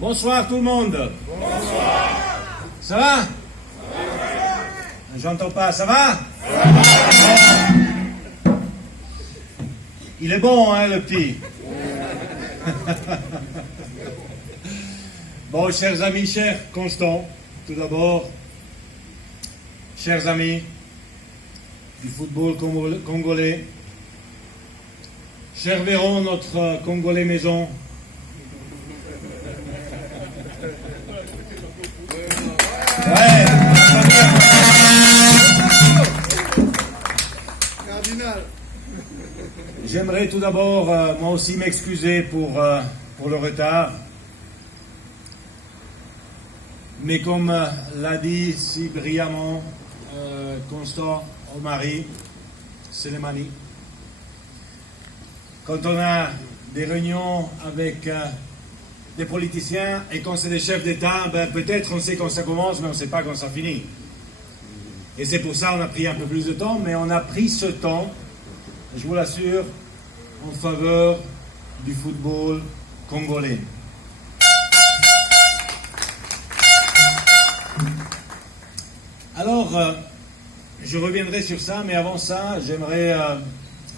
Bonsoir tout le monde. Bonsoir. Ça va? J'entends pas, ça va? Il est bon, hein, le petit? Bon, chers amis, cher Constant, tout d'abord, chers amis du football congolais, cher Véron, notre Congolais maison, ouais. J'aimerais tout d'abord, moi aussi, m'excuser pour le retard. Mais comme l'a dit si brillamment Constant Omari Selemani, quand on a des réunions avec des politiciens et quand c'est des chefs d'État, ben, peut-être on sait quand ça commence, mais on ne sait pas quand ça finit. Et c'est pour ça qu'on a pris un peu plus de temps, mais on a pris ce temps, je vous l'assure, en faveur du football congolais. Alors, je reviendrai sur ça, mais avant ça, j'aimerais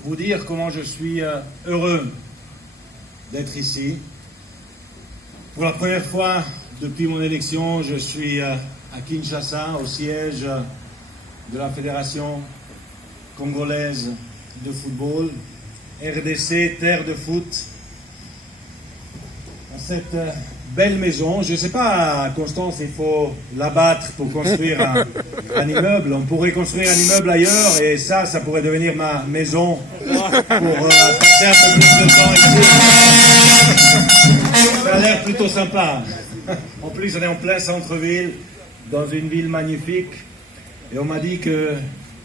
vous dire comment je suis heureux d'être ici. Pour la première fois depuis mon élection, je suis à Kinshasa, au siège de la Fédération congolaise de football, RDC, terre de foot, dans cette belle maison. Je ne sais pas, Constance, il faut l'abattre pour construire un immeuble. On pourrait construire un immeuble ailleurs et ça pourrait devenir ma maison pour passer un peu plus de temps ici. Ça a l'air plutôt sympa. En plus, on est en plein centre-ville, dans une ville magnifique. Et on m'a dit que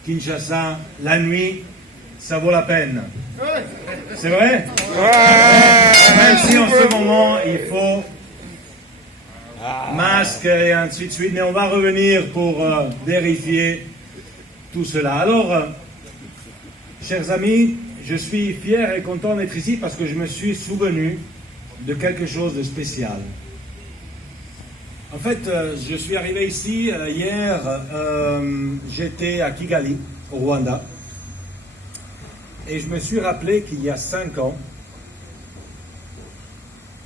Kinshasa, la nuit, ça vaut la peine. C'est vrai? Même si en ce moment, il faut masque et ainsi de suite, mais on va revenir pour vérifier tout cela. Alors, chers amis, je suis fier et content d'être ici parce que je me suis souvenu de quelque chose de spécial. En fait, je suis arrivé ici hier, j'étais à Kigali, au Rwanda, et je me suis rappelé qu'il y a 5 ans,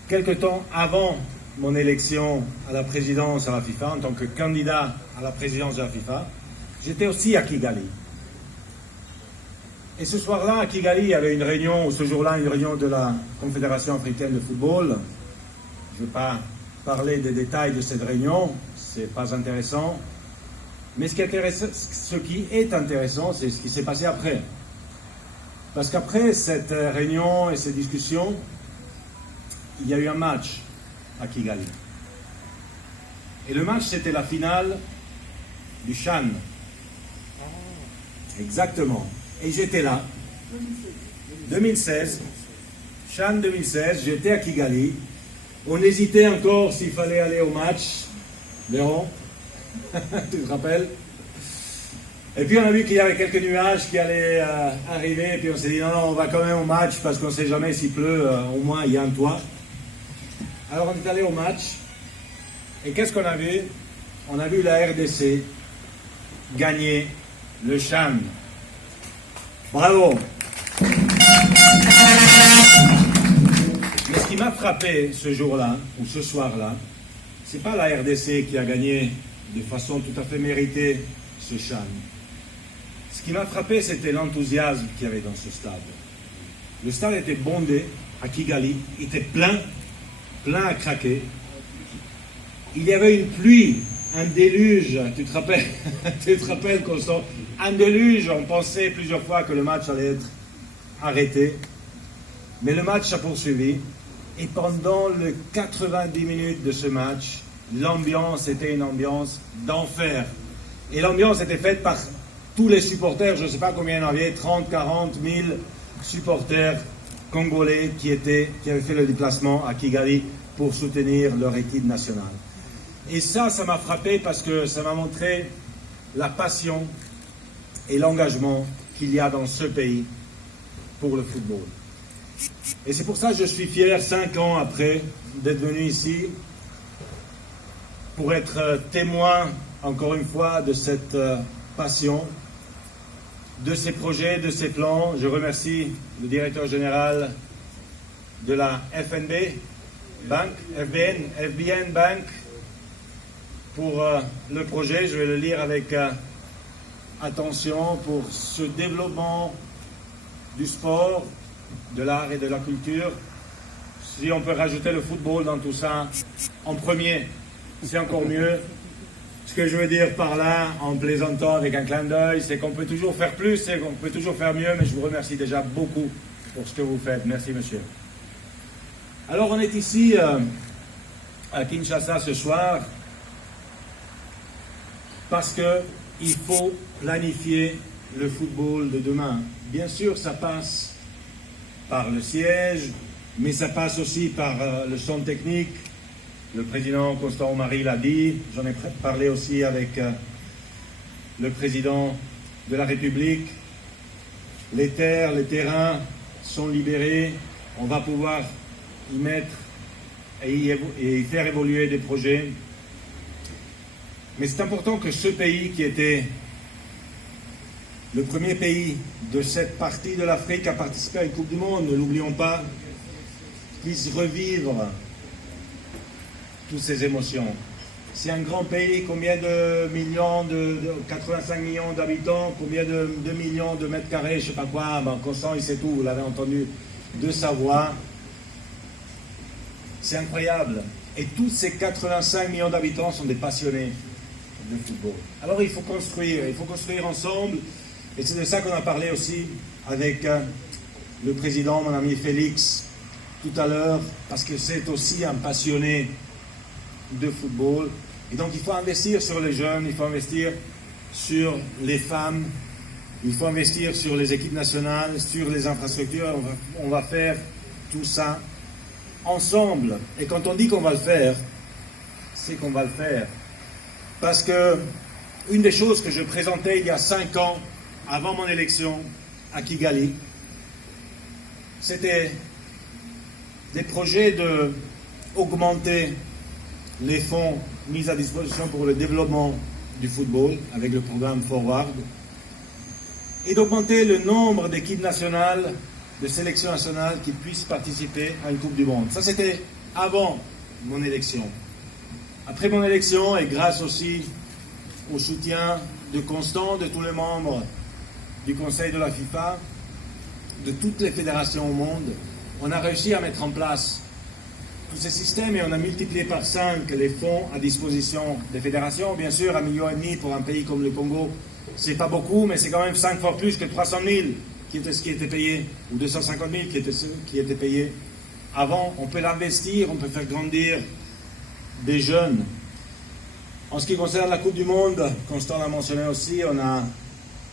quelque temps avant mon élection à la présidence à la FIFA, en tant que candidat à la présidence de la FIFA, j'étais aussi à Kigali. Et ce soir-là, à Kigali, il y avait une réunion, ou ce jour-là, une réunion de la Confédération africaine de football. Je ne vais pas parler des détails de cette réunion, c'est pas intéressant. Mais ce qui est intéressant, c'est ce qui s'est passé après. Parce qu'après cette réunion et ces discussions, il y a eu un match à Kigali. Et le match, c'était la finale du CHAN. Exactement. Et j'étais là. 2016. CHAN 2016, j'étais à Kigali. On hésitait encore s'il fallait aller au match. Véron, tu te rappelles? Et puis on a vu qu'il y avait quelques nuages qui allaient arriver. Et puis on s'est dit non, on va quand même au match parce qu'on ne sait jamais s'il pleut. Au moins, il y a un toit. Alors on est allé au match. Et qu'est-ce qu'on a vu? On a vu la RDC gagner le CHAN. Bravo! Mais ce qui m'a frappé ce jour-là, ou ce soir-là, c'est pas la RDC qui a gagné de façon tout à fait méritée ce CHAN. Ce qui m'a frappé, c'était l'enthousiasme qu'il y avait dans ce stade. Le stade était bondé à Kigali, il était plein à craquer. Il y avait une pluie, un déluge, tu te rappelles, Constant? Un déluge, on pensait plusieurs fois que le match allait être arrêté. Mais le match a poursuivi. Et pendant les 90 minutes de ce match, l'ambiance était une ambiance d'enfer. Et l'ambiance était faite par tous les supporters, je ne sais pas combien il y en avait, 30, 40 000 supporters congolais qui avaient fait le déplacement à Kigali pour soutenir leur équipe nationale. Et ça m'a frappé parce que ça m'a montré la passion et l'engagement qu'il y a dans ce pays pour le football. Et c'est pour ça que je suis fier, 5 ans après, d'être venu ici pour être témoin, encore une fois, de cette passion, de ces projets, de ces plans. Je remercie le directeur général de la FBN Bank pour le projet. Je vais le lire avec attention pour ce développement du sport, de l'art et de la culture. Si on peut rajouter le football dans tout ça en premier, c'est encore mieux. Ce que je veux dire par là, en plaisantant avec un clin d'œil, c'est qu'on peut toujours faire plus et qu'on peut toujours faire mieux, mais je vous remercie déjà beaucoup pour ce que vous faites. Merci, monsieur. Alors, on est ici à Kinshasa ce soir parce qu'il faut planifier le football de demain. Bien sûr, ça passe par le siège, mais ça passe aussi par le centre technique. Le président Constant Omari l'a dit, j'en ai parlé aussi avec le président de la République. Les terres, les terrains sont libérés, on va pouvoir y mettre et y faire évoluer des projets. Mais c'est important que ce pays qui était le premier pays de cette partie de l'Afrique à participer à une Coupe du Monde, ne l'oublions pas, puisse revivre toutes ces émotions. C'est un grand pays, combien de millions, 85 millions d'habitants, combien de millions de mètres carrés, je ne sais pas quoi, Constant il sait tout, vous l'avez entendu de sa voix. C'est incroyable. Et tous ces 85 millions d'habitants sont des passionnés de football. Alors il faut construire ensemble. Et c'est de ça qu'on a parlé aussi avec le président, mon ami Félix, tout à l'heure, parce que c'est aussi un passionné de football. Et donc il faut investir sur les jeunes, il faut investir sur les femmes, il faut investir sur les équipes nationales, sur les infrastructures. On va faire tout ça ensemble. Et quand on dit qu'on va le faire, c'est qu'on va le faire. Parce que une des choses que je présentais il y a 5 ans, avant mon élection à Kigali, c'était des projets d'augmenter les fonds mis à disposition pour le développement du football avec le programme Forward et d'augmenter le nombre d'équipes nationales, de sélections nationales qui puissent participer à une Coupe du Monde. Ça, c'était avant mon élection. Après mon élection, et grâce aussi au soutien de Constant, de tous les membres du Conseil de la FIFA, de toutes les fédérations au monde, on a réussi à mettre en place tous ces systèmes et on a multiplié par 5 les fonds à disposition des fédérations. Bien sûr, 1,5 million pour un pays comme le Congo, c'est pas beaucoup, mais c'est quand même 5 fois plus que 300 000 qui était ce qui était payé, ou 250 000 qui était payé avant. On peut l'investir, on peut faire grandir des jeunes. En ce qui concerne la Coupe du Monde, Constant l'a mentionné aussi, on a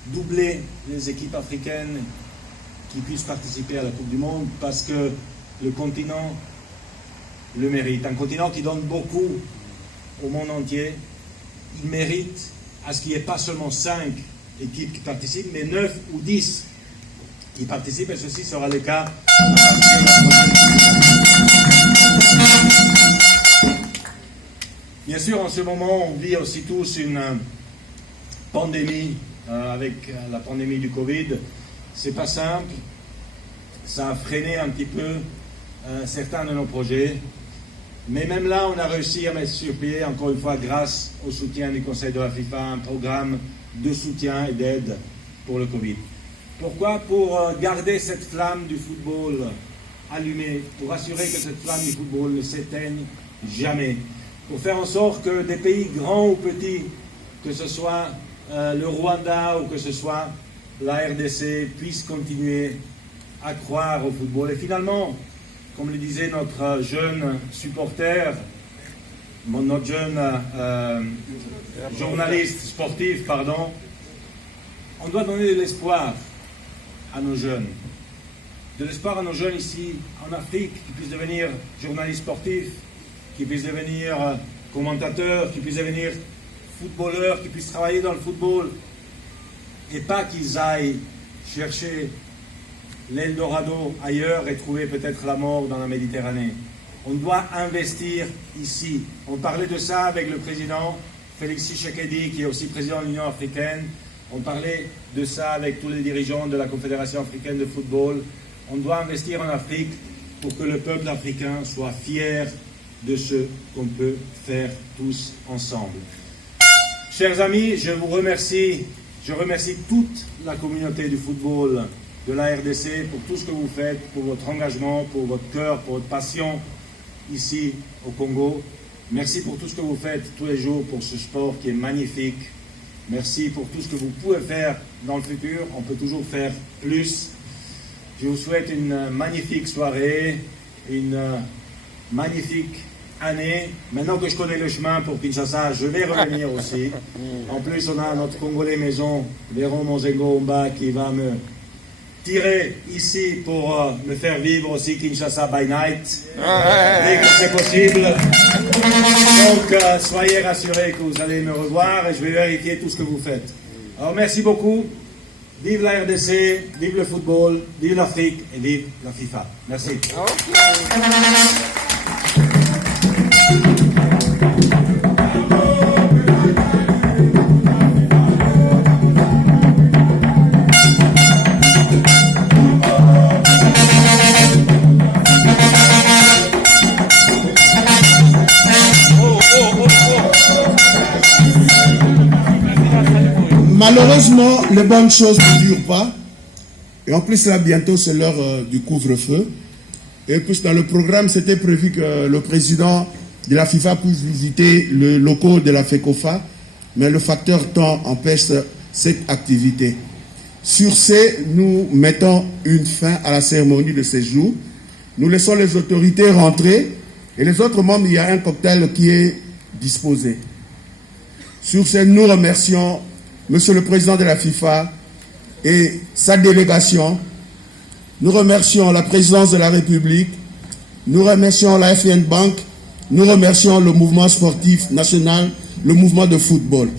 doublé les équipes africaines qui puissent participer à la Coupe du Monde parce que le continent le mérite. Un continent qui donne beaucoup au monde entier. Il mérite à ce qu'il n'y ait pas seulement 5 équipes qui participent, mais 9 ou 10 qui participent, et ceci sera le cas à partir de la prochaine. Bien sûr, en ce moment, on vit aussi tous une pandémie, avec la pandémie du Covid. C'est pas simple. Ça a freiné un petit peu certains de nos projets. Mais même là, on a réussi à mettre sur pied, encore une fois, grâce au soutien du Conseil de la FIFA, un programme de soutien et d'aide pour le Covid. Pourquoi? Pour garder cette flamme du football allumée, pour assurer que cette flamme du football ne s'éteigne jamais. Pour faire en sorte que des pays grands ou petits, que ce soit le Rwanda ou que ce soit la RDC, puissent continuer à croire au football. Et finalement, comme le disait notre jeune supporter, notre jeune journaliste sportif, pardon, on doit donner de l'espoir à nos jeunes. De l'espoir à nos jeunes ici en Afrique, qui puissent devenir journalistes sportifs, qui puissent devenir commentateurs, qui puissent devenir footballeurs, qui puissent travailler dans le football, et pas qu'ils aillent chercher l'Eldorado ailleurs et trouver peut-être la mort dans la Méditerranée. On doit investir ici. On parlait de ça avec le président Félix Tshisekedi, qui est aussi président de l'Union africaine. On parlait de ça avec tous les dirigeants de la Confédération africaine de football. On doit investir en Afrique pour que le peuple africain soit fier de ce qu'on peut faire tous ensemble. Chers amis, je vous remercie. Je remercie toute la communauté du football de la RDC pour tout ce que vous faites, pour votre engagement, pour votre cœur, pour votre passion ici au Congo. Merci pour tout ce que vous faites tous les jours pour ce sport qui est magnifique. Merci pour tout ce que vous pouvez faire dans le futur. On peut toujours faire plus. Je vous souhaite une magnifique soirée, une magnifique année. Maintenant que je connais le chemin pour Kinshasa, je vais revenir aussi. En plus, on a notre Congolais maison, Véron Monzengo Omba, qui va me tirer ici pour me faire vivre aussi Kinshasa by night, dès que c'est possible. Donc, soyez rassurés que vous allez me revoir et je vais vérifier tout ce que vous faites. Alors, merci beaucoup. Vive la RDC, vive le football, vive l'Afrique et vive la FIFA. Merci. Malheureusement, les bonnes choses ne durent pas. Et en plus, là, bientôt, c'est l'heure du couvre-feu. Et plus, dans le programme, c'était prévu que le président de la FIFA puisse visiter le locaux de la FECOFA. Mais le facteur temps empêche cette activité. Sur ce, nous mettons une fin à la cérémonie de séjour. Nous laissons les autorités rentrer. Et les autres membres, il y a un cocktail qui est disposé. Sur ce, nous remercions Monsieur le Président de la FIFA et sa délégation. Nous remercions la Présidence de la République. Nous remercions la FN Bank. Nous remercions le mouvement sportif national, le mouvement de football.